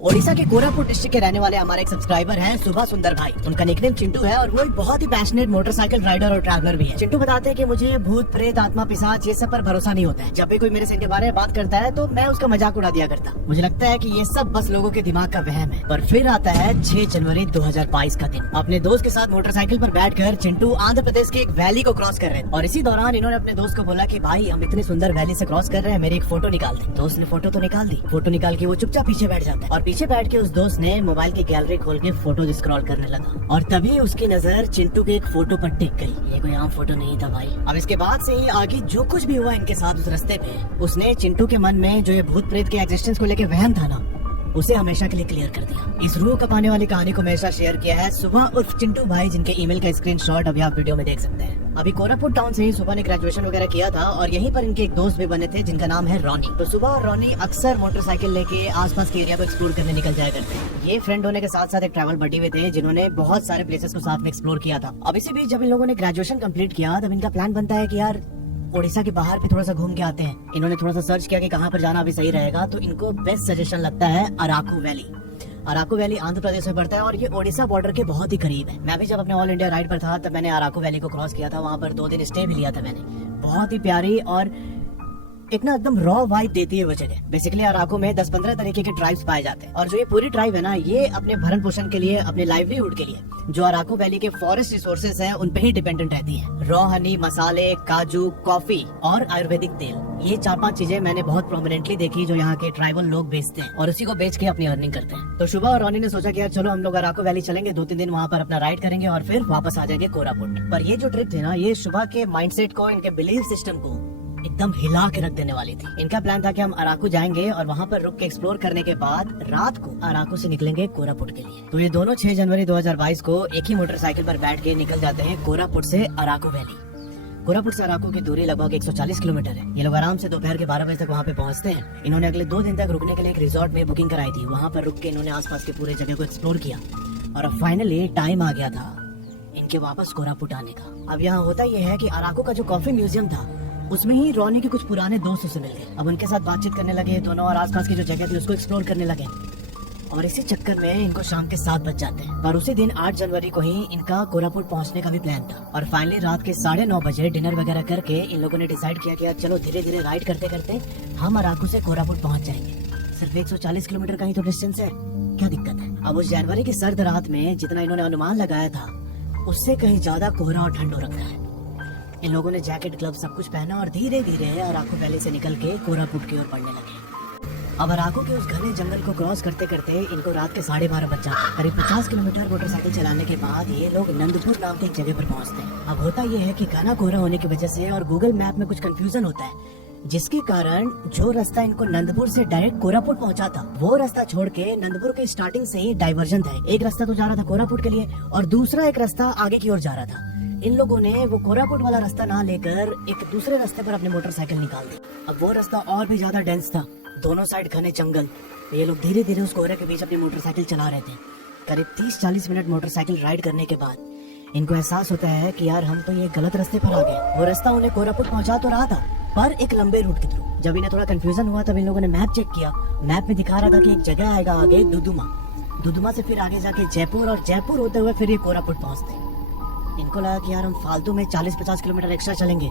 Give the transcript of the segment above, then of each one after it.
ओडिशा के कोरापुट डिस्ट्रिक्ट के रहने वाले हमारे एक सब्सक्राइबर हैं सुभा सुंदर भाई। उनका निकनेम चिंटू है और वो एक बहुत ही पैशनेट मोटरसाइकिल राइडर और ट्रैवलर भी है। चिंटू बताते हैं कि मुझे भूत प्रेत आत्मा पिशाच ये सब पर भरोसा नहीं होता है। जब भी कोई मेरे से इनके बारे में बात करता है तो मैं उसका मजाक उड़ा दिया करता। मुझे लगता है कि ये सब बस लोगों के दिमाग का वहम है। पर फिर आता है 6 जनवरी 2022 का दिन। अपने दोस्त के साथ मोटरसाइकिल पर बैठकर चिंटू आंध्र प्रदेश की एक वैली को क्रॉस कर रहे थे और इसी दौरान इन्होंने अपने दोस्त को बोला कि भाई हम इतनी सुंदर वैली से क्रॉस कर रहे हैं, मेरी एक फोटो निकाल दे। दोस्त ने फोटो तो निकाल दी। फोटो निकाल के वो चुपचाप पीछे बैठ जाता है और पीछे बैठ के उस दोस्त ने मोबाइल की गैलरी खोल के फोटो स्क्रॉल करने लगा और तभी उसकी नजर चिंटू के एक फोटो पर टिक गई। ये कोई आम फोटो नहीं था भाई। अब इसके बाद से ही आगे जो कुछ भी हुआ इनके साथ उस रास्ते पे, उसने चिंटू के मन में जो ये भूत प्रेत के एग्जिस्टेंस को लेके वहम था ना, उसे हमेशा के लिए क्लियर कर दिया। इस रूह कपाने वाली कहानी को मेरे साथ शेयर किया है सुबह उर्फ चिंटू भाई, जिनके ईमेल का स्क्रीनशॉट अभी आप वीडियो में देख सकते हैं। अभी कोरापुट टाउन से ही सुबह ने ग्रेजुएशन वगैरह किया था और यहीं पर इनके एक दोस्त भी बने थे जिनका नाम है रॉनी। तो सुबह और रॉनी अक्सर मोटरसाइकिल लेके आसपास के एरिया को एक्सप्लोर करने निकल जाया करते हैं। ये फ्रेंड होने के साथ साथ एक ट्रैवल बडी भी थे जिन्होंने बहुत सारे प्लेसेस को साथ में एक्सप्लोर किया था। अब इसी बीच जब इन लोगों ने ग्रेजुएशन कंप्लीट किया तब इनका प्लान बनता है कि यार ओडिशा के बाहर भी थोड़ा सा घूम के आते हैं। इन्होंने थोड़ा सा सर्च किया कि कहाँ पर जाना अभी सही रहेगा, तो इनको बेस्ट सजेशन लगता है अराकू वैली। अराकू वैली आंध्र प्रदेश में पड़ता है और ये ओडिशा बॉर्डर के बहुत ही करीब है। मैं भी जब अपने ऑल इंडिया राइड पर था तब मैंने अराकू वैली को क्रॉस किया था। वहाँ पर 2 दिन स्टे भी लिया था मैंने। बहुत ही प्यारी और एक ना एकदम रॉ वाइब देती है वो जगह। बेसिकली अराकू में 10-15 तरीके के ट्राइब्स पाए जाते हैं और जो ये पूरी ट्राइब है ना, ये अपने भरण पोषण के लिए, अपने लाइवलीहुड के लिए जो अराकू वैली के फॉरेस्ट रिसोर्सेज हैं उन पे ही डिपेंडेंट रहती है। रॉ हनी, मसाले, काजू, कॉफी और आयुर्वेदिक तेल, ये 4-5 चीजें मैंने बहुत प्रोमिनेंटली देखी जो यहाँ के ट्राइबल लोग बेचते हैं और उसी को बेच के अपनी अर्निंग करते हैं। तो शुभा और रॉनी ने सोचा कि यार चलो हम लोग अराकू वैली चलेंगे, 2-3 दिन वहाँ पर अपना राइड करेंगे और फिर वापस आ जाएंगे कोरापुट। पर ये जो ट्रिप थी ना, ये शुभा के माइंडसेट को, इनके बिलीफ सिस्टम को एकदम हिला के रख देने वाली थी। इनका प्लान था कि हम अराकू जाएंगे और वहाँ पर रुक के एक्सप्लोर करने के बाद रात को अराकू से निकलेंगे कोरापुट के लिए। तो ये दोनों 6 जनवरी 2022 को एक ही मोटरसाइकिल पर बैठ के निकल जाते हैं कोरापुट से अराकू वैली। कोरापुट से अराकू की दूरी लगभग 140 किलोमीटर है। ये लोग आराम से दोपहर के 12 बजे तक वहाँ पे पहुँचते हैं। इन्होंने अगले 2 दिन तक रुकने के लिए एक रिजॉर्ट में बुकिंग कराई थी। वहाँ पर रुक के इन्होंने आसपास के पूरे जगह को एक्सप्लोर किया और अब फाइनली टाइम आ गया था इनके वापस कोरापुट आने का। अब यहाँ होता यह है कि अराकू का जो कॉफी म्यूजियम था उसमें ही रॉनी के कुछ पुराने दोस्त से मिल गए। अब उनके साथ बातचीत करने लगे दोनों और आसपास की जो जगह थी उसको एक्सप्लोर करने लगे और इसी चक्कर में इनको शाम के 7 बज जाते हैं। पर उसी दिन 8 जनवरी को ही इनका कोरापुट पहुंचने का भी प्लान था और फाइनली रात के 9:30 बजे डिनर वगैरह करके इन लोगों ने डिसाइड किया कि यार चलो धीरे धीरे राइड करते करते हम अराकू से कोरापुट पहुंच जाएंगे। सिर्फ 140 किलोमीटर का ही तो डिस्टेंस है, क्या दिक्कत है। अब उस जनवरी की सर्द रात में जितना इन्होंने अनुमान लगाया था उससे कहीं ज्यादा कोहरा और ठंड हो रखा है। इन लोगों ने जैकेट, ग्लव सब कुछ पहना और धीरे धीरे अराकू वैली से निकल के कोरापुट की ओर बढ़ने लगे। अब अराकू के उस घने जंगल को क्रॉस करते करते इनको रात के 12:30 बज जाते हैं। करीब 50 किलोमीटर मोटरसाइकिल चलाने के बाद ये लोग नंदपुर नाम की एक जगह पर पहुंचते हैं। अब होता ये है कि घना कोहरा होने की वजह से और गूगल मैप में कुछ कंफ्यूजन होता है, जिसके कारण जो रास्ता इनको नंदपुर से डायरेक्ट कोरापुट पहुंचा था वो रास्ता छोड़ के नंदपुर के स्टार्टिंग से ही डाइवर्जन था। एक रास्ता तो जा रहा था कोरापुट के लिए और दूसरा एक रास्ता आगे की ओर जा रहा था। इन लोगों ने वो कोरापुट वाला रास्ता ना लेकर एक दूसरे रास्ते पर अपनी मोटरसाइकिल निकाल दी। अब वो रास्ता और भी ज्यादा डेंस था, दोनों साइड घने जंगल। ये लोग धीरे धीरे उस कोहरे के बीच अपनी मोटरसाइकिल चला रहे थे। करीब 30-40 मिनट मोटरसाइकिल राइड करने के बाद इनको एहसास होता है कि यार हम तो ये गलत रास्ते पर आ गए। वो रास्ता उन्हें कोरापुट पहुंचा तो रहा था पर एक लंबे रूट के थ्रू। जब इन्हें थोड़ा कंफ्यूजन हुआ तब इन लोगों ने मैप चेक किया। मैप में दिखा रहा था कि एक जगह आएगा आगे दुदुमा से फिर आगे जाके जयपुर और जयपुर होते हुए फिर ये कोरापुट पहुंचते। इनको लगा कि यार हम फालतू में 40-50 किलोमीटर एक्स्ट्रा चलेंगे,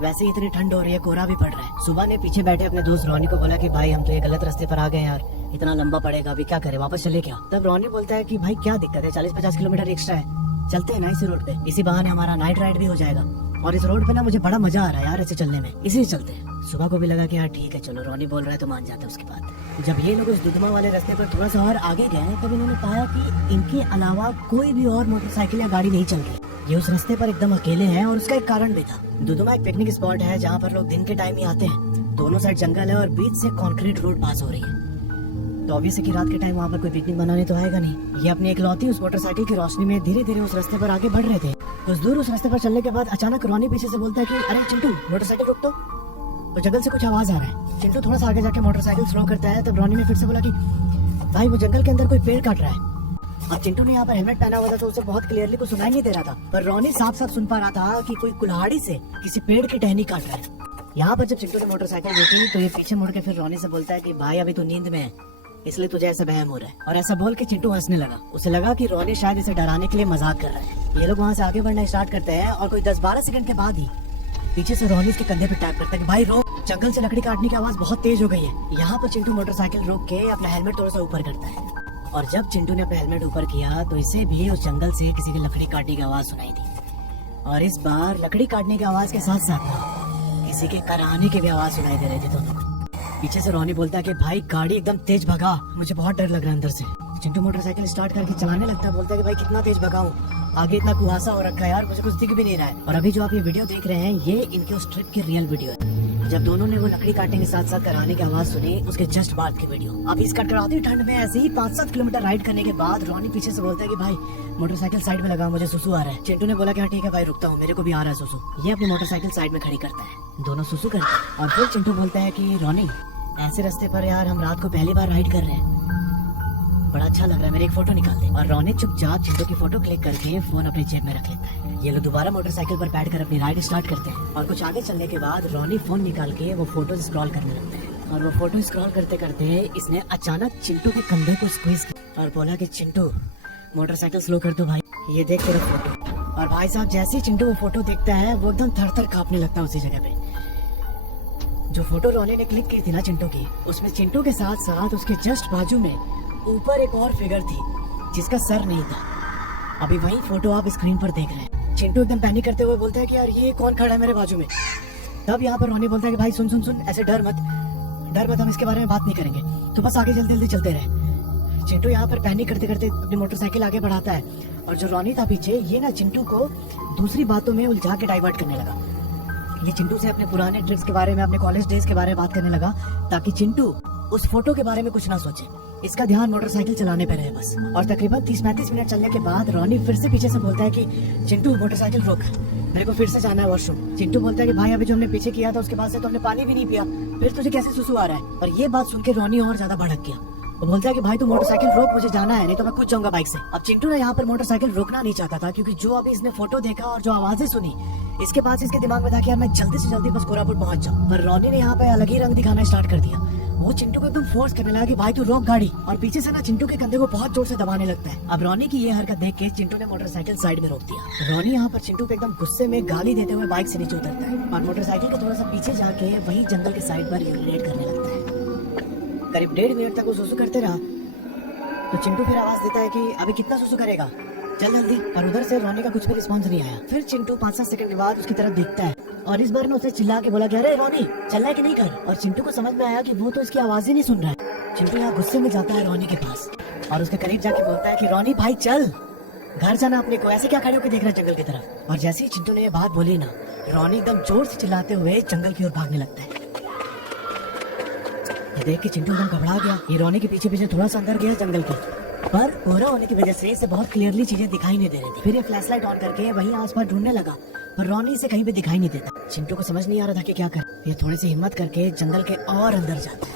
वैसे ही इतनी ठंड हो रही है, कोहरा भी पड़ रहा है। सुबह ने पीछे बैठे अपने दोस्त रॉनी को बोला कि भाई हम तो ये गलत रास्ते पर आ गए यार, इतना लंबा पड़ेगा, अभी क्या करें, वापस चले क्या। तब रॉनी बोलता है कि भाई क्या दिक्कत है, 40-50 किलोमीटर एक्स्ट्रा है, चलते हैं ना इसी रोड पे, इसी बहाने हमारा नाइट राइड भी हो जाएगा और इस रोड पे ना मुझे बड़ा मजा आ रहा है यार ऐसे चलने में, इसी चलते हैं। सुबह को भी लगा कि यार ठीक है चलो, रॉनी बोल रहा है तो मान जाते हैं। उसके बाद जब ये लोग उस दुदुमा वाले रास्ते पर थोड़ा सा और आगे गए तब इन्होंने पाया कि इनके अलावा कोई भी और मोटरसाइकिल या गाड़ी नहीं चल रही। ये उस रास्ते पर एकदम अकेले हैं और उसका एक कारण भी था। दुदुमा एक पिकनिक स्पॉट है जहाँ पर लोग दिन के टाइम ही आते हैं। दोनों साइड जंगल है और बीच से कंक्रीट रोड पास हो रही है, तो ऑब्वियस है कि रात के टाइम वहाँ पर कोई पिकनिक बनाने तो आएगा नहीं। ये अपनी इकलौती उस मोटरसाइकिल की रोशनी में धीरे धीरे उस रास्ते पर आगे बढ़ रहे थे। कुछ दूर उस रास्ते पर चलने के बाद अचानक रॉनी पीछे से बोलता है कि अरे चिंटू मोटरसाइकिल रोक तो जंगल से कुछ आवाज आ रहा है। चिंटू थोड़ा सा आगे जाके मोटरसाइकिल स्लो करता है। तब रॉनी ने फिर से बोला कि भाई वो जंगल के अंदर कोई पेड़ काट रहा है। अब चिंटू ने यहाँ पर हेलमेट पहना हुआ था तो उसे बहुत क्लियरली कुछ सुनाई नहीं दे रहा था, पर रॉनी साफ साफ सुन पा रहा था कि कोई कुल्हाड़ी से किसी पेड़ की टहनी काट रहा है। यहाँ पर जब चिंटू ने मोटरसाइकिल रोकी तो ये पीछे मुड़ के फिर रॉनी से बोलता है कि भाई अभी तो नींद में है, इसलिए तुझे ऐसा वहम हो रहा है। और ऐसा बोल के चिंटू हंसने लगा। उसे लगा कि रोनी शायद इसे डराने के लिए मजाक कर रहा है। ये लोग वहाँ से आगे बढ़ना स्टार्ट करते हैं और कोई 10-12 सेकंड के बाद ही पीछे से रोनी इसके कंधे पे टैप करता है कि भाई रोक, जंगल से लकड़ी काटने की आवाज बहुत तेज हो गई है। यहाँ पर चिंटू मोटरसाइकिल रोक के अपना हेलमेट थोड़ा सा ऊपर करता है और जब चिंटू ने अपना हेलमेट ऊपर किया तो इसे भी उस जंगल से किसी की लकड़ी काटने की आवाज सुनाई दी। और इस बार लकड़ी काटने की आवाज के साथ साथ किसी के कराहने की भी आवाज सुनाई दे रही थी दोनों। पीछे से रोनी बोलता है कि भाई गाड़ी एकदम तेज भगा, मुझे बहुत डर लग रहा है अंदर से। चिंटू मोटरसाइकिल स्टार्ट करके चलाने लगता है, बोलता है कि भाई कितना तेज भगाऊं, आगे इतना कुहासा हो रखा है यार, मुझे कुछ दिख भी नहीं रहा है। और अभी जो आप ये वीडियो देख रहे हैं ये इनके उस ट्रिप की रियल वीडियो है, जब दोनों ने वो लकड़ी काटने के साथ साथ कराने की आवाज सुनी, उसके जस्ट बाद की वीडियो। अभी इस कड़कड़ाती ठंड में ऐसे ही 5-7 किलोमीटर राइड करने के बाद रोनी पीछे से बोलता है कि भाई मोटरसाइकिल साइड में लगा, मुझे सुसु आ रहा है। चिंटू ने बोला कि हाँ ठीक है भाई रुकता हूँ, मेरे को भी आ रहा है सुसु। ये अपनी मोटरसाइकिल साइड में खड़ी करता है, दोनों सुसु करते हैं। और फिर चिंटू बोलता है कि रोनी ऐसे रास्ते पर यार हम रात को पहली बार राइड कर रहे हैं, बड़ा अच्छा लग रहा है, मेरे एक फोटो निकाल दे। और रोनी चुपचाप चिंटू की फोटो क्लिक करके फोन अपनी जेब में रख लेता है। ये लोग दोबारा मोटरसाइकिल पर बैठकर अपनी राइड स्टार्ट करते हैं और कुछ आगे चलने के बाद रोनी फोन निकाल के वो फोटो स्क्रॉल करने लगता है। और वो फोटो स्क्रॉल करते करते इसने अचानक चिंटू के कंधे को स्क्वीज किया और बोला कि चिंटू मोटरसाइकिल स्लो कर दो भाई, ये देख तेरा फोटो। और भाई साहब जैसे ही चिंटू वो फोटो देखता है वो एकदम थर-थर कांपने लगता है उसी जगह पे। जो फोटो रोनी ने क्लिक की थी ना चिंटू की, उसमें चिंटू के साथ साथ उसके जस्ट बाजू में ऊपर एक और फिगर थी जिसका सर नहीं था। अभी वही फोटो आप स्क्रीन पर देख रहे हैं। चिंटू एकदम पैनिक करते हुए बोलता है कि यार ये कौन खड़ा है मेरे बाजू में। तब यहाँ पर रोनी बोलता है कि भाई सुन सुन सुन, ऐसे डर मत, हम इसके बारे में बात नहीं करेंगे, तो बस आगे जल्दी जल्दी चलते रहे। चिंटू यहाँ पर पैनिक करते करते अपनी मोटरसाइकिल आगे बढ़ाता है और जो रोनी था पीछे, ये ना चिंटू को दूसरी बातों में उलझा के डाइवर्ट करने लगा। ये चिंटू से अपने पुराने ट्रिप्स के बारे में, अपने कॉलेज डेज के बारे में बात करने लगा ताकि चिंटू उस फोटो के बारे में कुछ ना सोचे, इसका ध्यान मोटरसाइकिल चलाने पे रहे बस। और तकरीबन 30-35 मिनट चलने के बाद रोनी फिर से पीछे से बोलता है कि चिंटू मोटरसाइकिल रोक, मेरे को फिर से जाना है वॉशरूम। चिंटू बोलता है कि भाई अभी जो हमने पीछे किया था उसके बाद से तो हमने पानी भी नहीं पिया, फिर तुझे कैसे सुसु आ रहा है। और ये बात सुन के रोनी और ज्यादा भड़क गया। वो बोलता है कि भाई तू मोटरसाइकिल रोक, मुझे जाना है, नहीं तो मैं कूद जाऊंगा बाइक से। अब चिंटू ने यहाँ पर मोटरसाइकिल रोकना नहीं चाहता था क्योंकि जो अभी इसने फोटो देखा और जो आवाजें सुनी, इसके बाद इसके दिमाग में था कि यार मैं जल्दी से जल्दी बस कोरापुट पहुंच जाऊं। पर रोनी ने यहाँ पे अलग ही रंग दिखाना स्टार्ट कर दिया। वो चिंटू को एकदम फोर्स करने लगा कि भाई तू रोक गाड़ी, और पीछे से ना चिंटू के कंधे को बहुत जोर से दबाने लगता है। अब रोनी की ये हरकत देख के चिंटू ने मोटरसाइकिल साइड में रोक दिया। रोनी यहाँ पर चिंटू पे एकदम गुस्से में गाली देते हुए बाइक से नीचे उतरता है और मोटरसाइकिल के थोड़ा सा पीछे जाके वही जंगल के साइड पर यूरिनेट करने लगता है। करीब 1.5 मिनट तक वो सुसु करते रहा तो चिंटू फिर आवाज देता है कि अभी कितना सुसु करेगा, चल जल्दी। पर उधर से रोनी का कुछ भी रिस्पॉन्स नहीं आया। फिर चिंटू 5-7 सेकंड के बाद उसकी तरफ देखता है और इस बार ने उसे चिल्ला के बोला कि अरे रोनी चल रहा है कि नहीं कर। और चिंटू को समझ में आया कि वो तो इसकी आवाज ही नहीं सुन रहा है। चिंटू यहाँ गुस्से में जाता है रोनी के पास और उसके करीब जाके बोलता है कि रोनी भाई चल, घर जाना अपने को, ऐसे क्या खड़े होकर देख रहा है जंगल की तरफ। और जैसे ही चिंटू ने ये बात बोली ना, रोनी एकदम जोर से चिल्लाते हुए जंगल की ओर भागने लगता है। ये देख के चिंटू एकदम घबरा गया। ये रोनी के पीछे पीछे थोड़ा सा अंदर गया जंगल के, पर कोहरा होने की वजह से इसे बहुत क्लियरली चीजें दिखाई नहीं दे रही थी। फिर ये फ्लैशलाइट ऑन करके वहीं आसपास ढूंढने लगा पर रोनी इसे कहीं भी दिखाई नहीं देता। चिंटू को समझ नहीं आ रहा था कि क्या करे। ये थोड़ी सी हिम्मत करके जंगल के और अंदर जाता है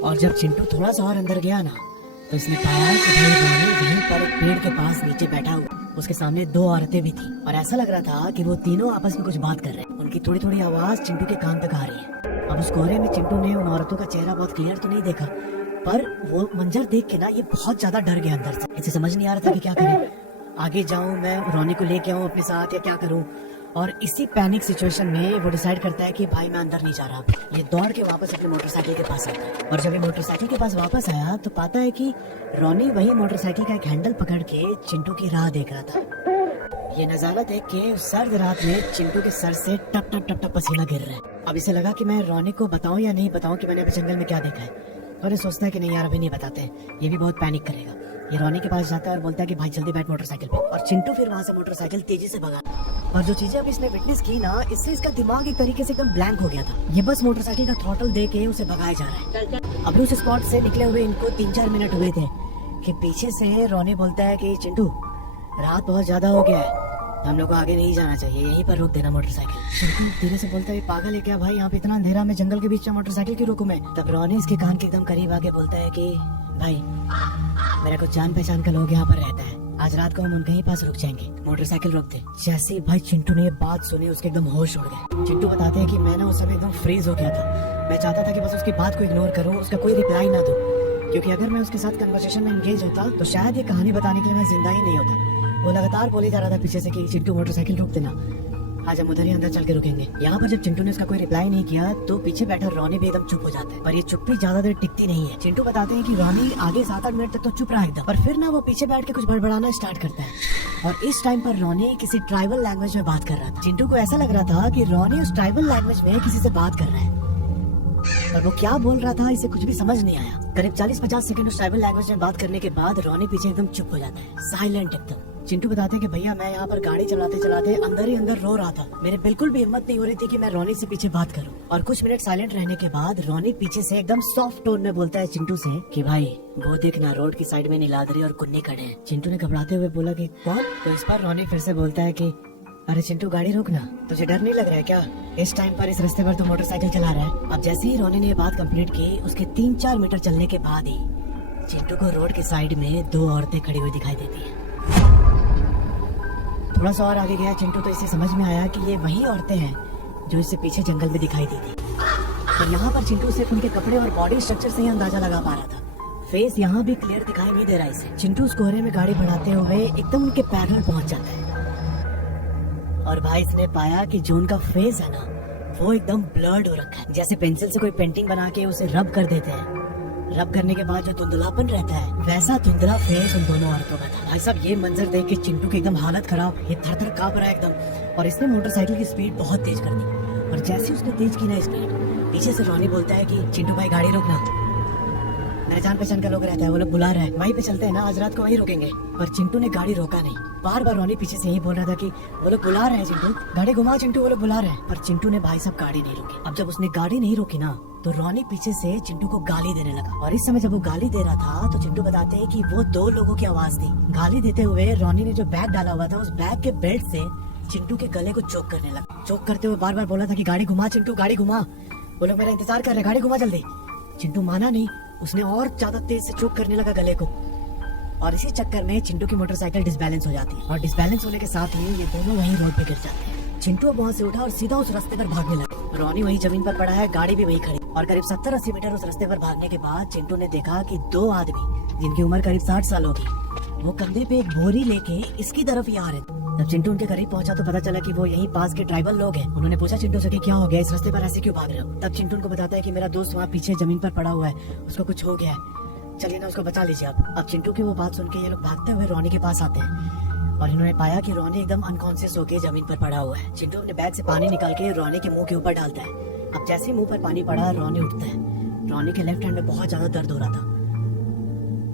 और जब चिंटू थोड़ा सा और अंदर गया ना तो इसने पाया कि भाई रोनी वहीं पर एक पेड़ के पास नीचे बैठा हुआ, उसके सामने 2 औरतें भी थी और ऐसा लग रहा था कि वो तीनों आपस में कुछ बात कर रहे हैं। उनकी थोड़ी थोड़ी आवाज चिंटू के कान तक आ रही है। अब उस कोहरे में चिंटू ने उन औरतों का चेहरा बहुत क्लियर तो नहीं देखा, पर वो मंजर देख के ना ये बहुत ज्यादा डर गया अंदर से। इसे समझ नहीं आ रहा था कि क्या करे, आगे जाऊं मैं रोनी को लेके आऊं अपने साथ या क्या करूं। और इसी पैनिक सिचुएशन में वो डिसाइड करता है कि भाई मैं अंदर नहीं जा रहा। ये दौड़ के वापस अपने मोटरसाइकिल के पास आता है और जब ये मोटरसाइकिल के पास वापस आया तो पाता है कि रोनी वही मोटरसाइकिल का एक हैंडल पकड़ के चिंटू की राह देख रहा था। ये नजारा देख के उस सर्द रात में चिंटू के सर से टप टप टप टप पसीना गिर रहा है। अब इसे लगा कि मैं रोनी को बताऊं या नहीं बताऊं कि मैंने अभी जंगल में क्या देखा है, और ये सोचता है कि नहीं यार अभी नहीं बताते हैं, ये भी बहुत पैनिक करेगा। ये रोनी के पास जाता है और बोलता है कि भाई जल्दी बैठ मोटरसाइकिल पे। और चिंटू फिर वहाँ से मोटरसाइकिल तेजी से भगा। और जो चीजें अभी इसने विटनेस की ना, इससे इसका दिमाग एक तरीके से एकदम ब्लैंक हो गया था। ये बस मोटरसाइकिल का थ्रॉटल दे के उसे भगाया जा रहा है। अभी उस स्पॉट से निकले हुए इनको 3-4 मिनट हुए थे कि पीछे से रोनी बोलता है कि चिंटू रात बहुत ज्यादा हो गया है, हम लोग को आगे नहीं जाना चाहिए, यहीं पर रोक देना मोटरसाइकिल। चिंटू धीरे से बोलता है पागल है क्या भाई, यहाँ पे इतना अंधेरा में जंगल के बीच में मोटरसाइकिल की रोकूं मैं। तब रोनी इसके कान के एकदम करीब आके बोलता है कि भाई मेरा कुछ जान पहचान का लोग यहाँ पर रहता है, आज रात को हम उनके ही पास रुक जाएंगे, मोटरसाइकिल रोक दे। जैसे ही भाई चिंटू ने ये बात सुनी उसके एकदम होश उड़ गए। चिंटू बताते हैं कि मैं ना उस समय एकदम फ्रीज हो गया था। मैं चाहता था कि बस उसकी बात को इग्नोर करूं, उसका कोई रिप्लाई ना दूं, क्योंकि अगर मैं उसके साथ कन्वर्सेशन में एंगेज होता तो शायद ये कहानी बताने के लिए मैं जिंदा ही नहीं होता। वो लगातार बोले जा रहा था पीछे से कि चिंटू मोटरसाइकिल रोक देना, आज हम उधर ही अंदर चल के रुकेंगे। यहाँ पर जब चिंटू ने उसका कोई रिप्लाई नहीं किया तो पीछे बैठा रॉनी भी एकदम चुप हो जाता है। पर ये चुप्पी ज्यादा देर टिकती नहीं है। चिंटू बताते हैं कि रॉनी आगे 7-8 मिनट तक तो चुप रहा एकदम, पर फिर ना वो पीछे बैठ के कुछ बड़बड़ाना स्टार्ट करता है। और इस टाइम पर रॉनी किसी ट्राइबल लैंग्वेज में बात कर रहा था। चिंटू को ऐसा लग रहा था कि रॉनी उस ट्राइबल लैंग्वेज में किसी से बात कर रहा है, पर वो क्या बोल रहा था इसे कुछ भी समझ नहीं आया। करीब 40-50 सेकंड उस ट्राइबल लैंग्वेज में बात करने के बाद रॉनी पीछे एकदम चुप हो जाता है, साइलेंट एकदम। चिंटू बताते हैं कि भैया मैं यहाँ पर गाड़ी चलाते चलाते अंदर ही अंदर रो रहा था। मेरे बिल्कुल भी हिम्मत नहीं हो रही थी कि मैं रॉनी से पीछे बात करूं। और कुछ मिनट साइलेंट रहने के बाद रॉनी पीछे से एकदम सॉफ्ट टोन में बोलता है चिंटू से कि भाई वो देखना रोड की साइड में नीलाद्री और कुन्नी खड़े हैं। चिंटू ने घबराते हुए बोला कि कौन? तो इस पर रॉनी फिर से बोलता है कि अरे चिंटू गाड़ी रोकना, तुझे डर नहीं लग रहा है क्या? इस टाइम पर इस रास्ते पर तो मोटरसाइकिल चला रहा है। अब जैसे ही रॉनी ने ये बात कंप्लीट की उसके 3-4 मीटर चलने के बाद ही चिंटू को रोड की साइड में 2 औरतें खड़ी हुई दिखाई देती है। थोड़ा सा और आगे गया चिंटू तो इसे समझ में आया कि ये वही औरतें हैं जो इससे पीछे जंगल में दिखाई दी थी। तो यहाँ पर चिंटू सिर्फ उनके कपड़े और बॉडी स्ट्रक्चर से ही अंदाजा लगा पा रहा था। फेस यहाँ भी क्लियर दिखाई नहीं दे रहा इसे। चिंटू उस कोहरे में गाड़ी बढ़ाते हुए एकदम उनके पैरेलल पहुंच जाता है और भाई इसने पाया कि जो उनका फेस है ना वो एकदम ब्लर्ड हो रखा है, जैसे पेंसिल से कोई पेंटिंग बना के उसे रब कर देते हैं। रब करने के बाद जो धुंधलापन रहता है वैसा धुंधला फेस उन दोनों औरतों का था। भाई साहब ये मंजर देख के चिंटू की एकदम हालत खराब, ये थर-थर कांप रहा है एकदम। और इसने मोटरसाइकिल की स्पीड बहुत तेज कर दी और जैसे उसने तेज की ना स्पीड, पीछे से रॉनी बोलता है कि चिंटू भाई गाड़ी रोकना, मेरे जान पहचान का लोग रहता है, वो लोग बुला रहे हैं, वहीं पे चलते हैं ना, आज रात को वहीं रुकेंगे। पर चिंटू ने गाड़ी रोका नहीं। बार बार रॉनी पीछे से यही बोल रहा था कि वो लोग बुला रहे हैं चिंटू, गाड़ी घुमा चिंटू, वो लोग बुला रहे हैं। पर चिंटू ने भाई साहब गाड़ी नहीं रोकी। अब जब उसने गाड़ी नहीं रोकी ना तो रॉनी पीछे से चिंटू को गाली देने लगा। और इस समय जब वो गाली दे रहा था तो चिंटू बताते हैं कि वो 2 लोगों की आवाज थी। गाली देते हुए रॉनी ने जो बैग डाला हुआ था उस बैग के बेल्ट से चिंटू के गले को चोक करने लगा। चोक करते हुए बार बार बोला था कि गाड़ी घुमा चिंटू, गाड़ी घुमा, वो लोग मेरा इंतजार कर रहे हैं, गाड़ी घुमा जल्दी। चिंटू माना नहीं, उसने और ज्यादा तेज से चोक करने लगा गले को। और इसी चक्कर में चिंटू की मोटरसाइकिल डिसबैलेंस हो जाती है और डिसबैलेंस होने के साथ ही ये दोनों वहीं रोड पे गिर जाते हैं। चिंटू अब वहाँ से उठा और सीधा उस रास्ते पर भागने लगा। रॉनी वहीं जमीन पर पड़ा है, गाड़ी भी वहीं खड़ी। और करीब 70-80 मीटर उस रास्ते पर भागने के बाद चिंटू ने देखा कि 2 आदमी जिनकी उम्र करीब 60 साल होगी, वो कंधे पे एक बोरी लेके इसकी तरफ ही आ रहे थे। जब चिंटू उनके करीब पहुंचा तो पता चला कि वो यहीं पास के ट्राइबल लोग हैं। उन्होंने पूछा चिंटू से कि क्या हो गया, इस रास्ते पर ऐसे क्यों भाग रहे हो? तब चिंटू उनको बताता है कि मेरा दोस्त वहाँ पीछे जमीन पर पड़ा हुआ है, उसको कुछ हो गया है, चलिए ना उसको बचा लीजिए आप। अब चिंटू की वो बात सुन के ये लोग भागते हुए रॉनी के पास आते हैं और इन्होंने पाया कि रॉनी एकदम अनकॉन्शियस होकर जमीन पर पड़ा हुआ है। चिंटू अपने बैग से पानी निकाल के रॉनी के मुंह के ऊपर डालता है। अब जैसे ही मुंह पर पानी पड़ा रॉनी उठता है। रॉनी के लेफ्ट हैंड में बहुत ज्यादा दर्द हो रहा था।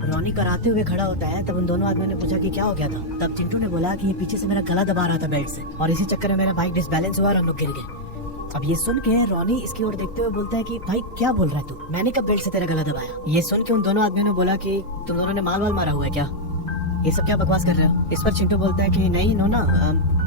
रॉनी कराते हुए खड़ा होता है। तब उन दोनों आदमियों ने पूछा कि क्या हो गया था। तब चिंटू ने बोला कि ये पीछे से मेरा गला दबा रहा था बेल्ट से और इसी चक्कर में मेरा बाइक डिसबैलेंस हुआ और हम लोग गिर गए। अब ये सुन के रॉनी इसकी ओर देखते हुए बोलता है कि भाई क्या बोल रहा है तू, मैंने कब बेल्ट से तेरा गला दबाया? ये सुन के उन दोनों आदमियों ने बोला कि तुम दोनों ने माल वाल मारा हुआ है क्या, ये सब क्या बकवास कर रहे हो? इस पर चिंटू बोलता है कि नहीं नोना,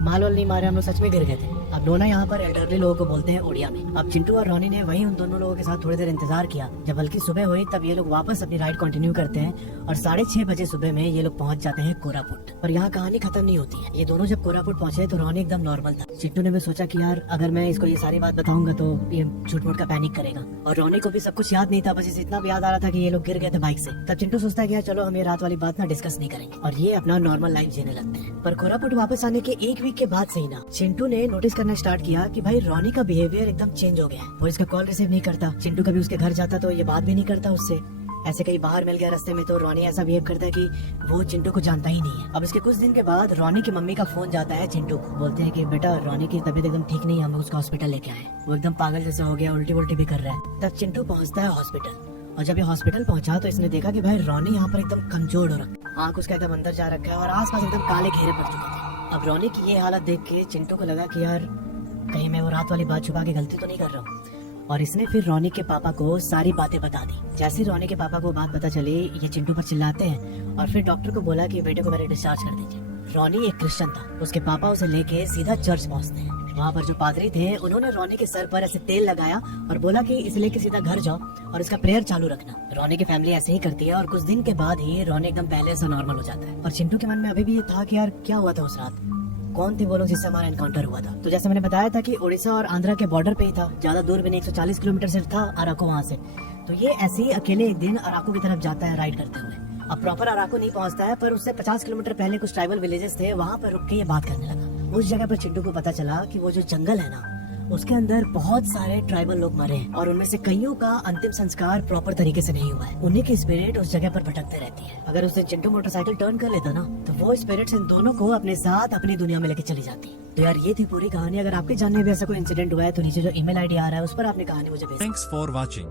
माल वाल नहीं मारे, हम लोग सच में गिर गए थे। अब नोना यहाँ पर एल्डरली लोगों को बोलते हैं उड़िया में। अब चिंटू और रॉनी ने वहीं उन दोनों लोगों के साथ थोड़ी देर इंतजार किया। जब हल्की सुबह हुई तब ये लोग वापस अपनी राइड कंटिन्यू करते हैं और 6:30 बजे सुबह में ये लोग पहुंच जाते हैं कोरापुट। पर यहाँ कहानी खत्म नहीं होती है। ये दोनों जब कोरापुट पहुंचे तो रॉनी एकदम नॉर्मल था। चिंटू ने भी सोचा कि यार अगर मैं इसको ये सारी बात बताऊंगा तो ये झूठ मूठ का पैनिक करेगा। और रॉनी को भी सब कुछ याद नहीं था, बस इसे इतना भी याद आ रहा था कि ये लोग गिर गए थे बाइक से। तब चिंटू सोचता है कि यार चलो हम ये रात वाली बात ना डिस्कस नहीं करेंगे और ये अपना नॉर्मल लाइफ जीने लगते हैं। पर कोरापुट वापस आने के 1 वीक के बाद से ही ना चिंटू ने नोटिस करना स्टार्ट किया कि भाई रॉनी का बिहेवियर एकदम चेंज हो गया है। वो इसका कॉल रिसीव नहीं करता। चिंटू कभी उसके घर जाता तो ये बात भी नहीं करता उससे। ऐसे कहीं बाहर मिल गया रास्ते में तो रॉनी ऐसा बिहेव करता है कि वो चिंटू को जानता ही नहीं है। अब इसके कुछ दिन के बाद रॉनी की मम्मी का फोन जाता है चिंटू को। बोलते हैं कि बेटा रॉनी की तबीयत एकदम ठीक नहीं है, हम लोग उसको हॉस्पिटल लेके आए, वो एकदम पागल जैसे हो गया, उल्टी उल्टी भी कर रहा है। तब चिंटू पहुंचता है हॉस्पिटल और जब ये हॉस्पिटल पहुंचा तो इसने देखा कि भाई रॉनी यहाँ पर एकदम कमजोर हो रखा, आँख उसका एकदम अंदर जा रखा है और आसपास एकदम काले घेरे पड़ चुके थे। अब रॉनी की ये हालत देख के चिंटू को लगा कि यार कहीं मैं वो रात वाली बात छुपा के गलती तो नहीं कर रहा हूँ। और इसने फिर रॉनी के पापा को सारी बातें बता दी। जैसे रॉनी के पापा को बात पता चली ये चिंटू पर चिल्लाते हैं और फिर डॉक्टर को बोला कि बेटे को मेरे डिस्चार्ज कर दीजिए। रॉनी एक क्रिश्चियन था, उसके पापा उसे लेके सीधा चर्च पहुंचते हैं वहाँ पर जो पादरी थे उन्होंने रोनी के सर पर ऐसे तेल लगाया और बोला कि इसे लेके सीधा घर जाओ और इसका प्रेयर चालू रखना। रोनी की फैमिली ऐसे ही करती है और कुछ दिन के बाद ही रोनी एकदम पहले से नॉर्मल हो जाता है। और चिंटू के मन में अभी भी ये था कि यार क्या हुआ था उस रात, कौन थे वो लोग जिससे हमारा एनकाउंटर हुआ था। तो जैसे मैंने बताया था कि उड़ीसा और आंध्रा के बॉर्डर पे ही था, ज्यादा दूर भी नहीं, 140 किलोमीटर से था अराको वहाँ से। तो ये ऐसे ही अकेले एक दिन अराको की तरफ जाता है राइड करते हुए। अब प्रॉपर अराको नहीं पहुँचता है, पर उससे 50 किलोमीटर पहले कुछ ट्राइबल विलेजेस थे, वहाँ पर रुक के ये बात करने लगा। उस जगह पर चिंटू को पता चला कि वो जो जंगल है ना, उसके अंदर बहुत सारे ट्राइबल लोग मरे हैं और उनमें से कईयों का अंतिम संस्कार प्रॉपर तरीके से नहीं हुआ है। उन्हीं की स्पिरिट उस जगह पर भटकते रहती है। अगर उससे चिंटू मोटरसाइकिल टर्न कर लेता ना, तो वो स्पिरिट्स इन दोनों को अपने साथ अपनी दुनिया में लेके चली जाती। तो यार ये थी पूरी कहानी। अगर आपके जानने में ऐसा कोई इंसिडेंट हुआ है तो नीचे जो ईमेल आईडी आ रहा है उस पर आपने कहानी मुझे भेज। Thanks for watching.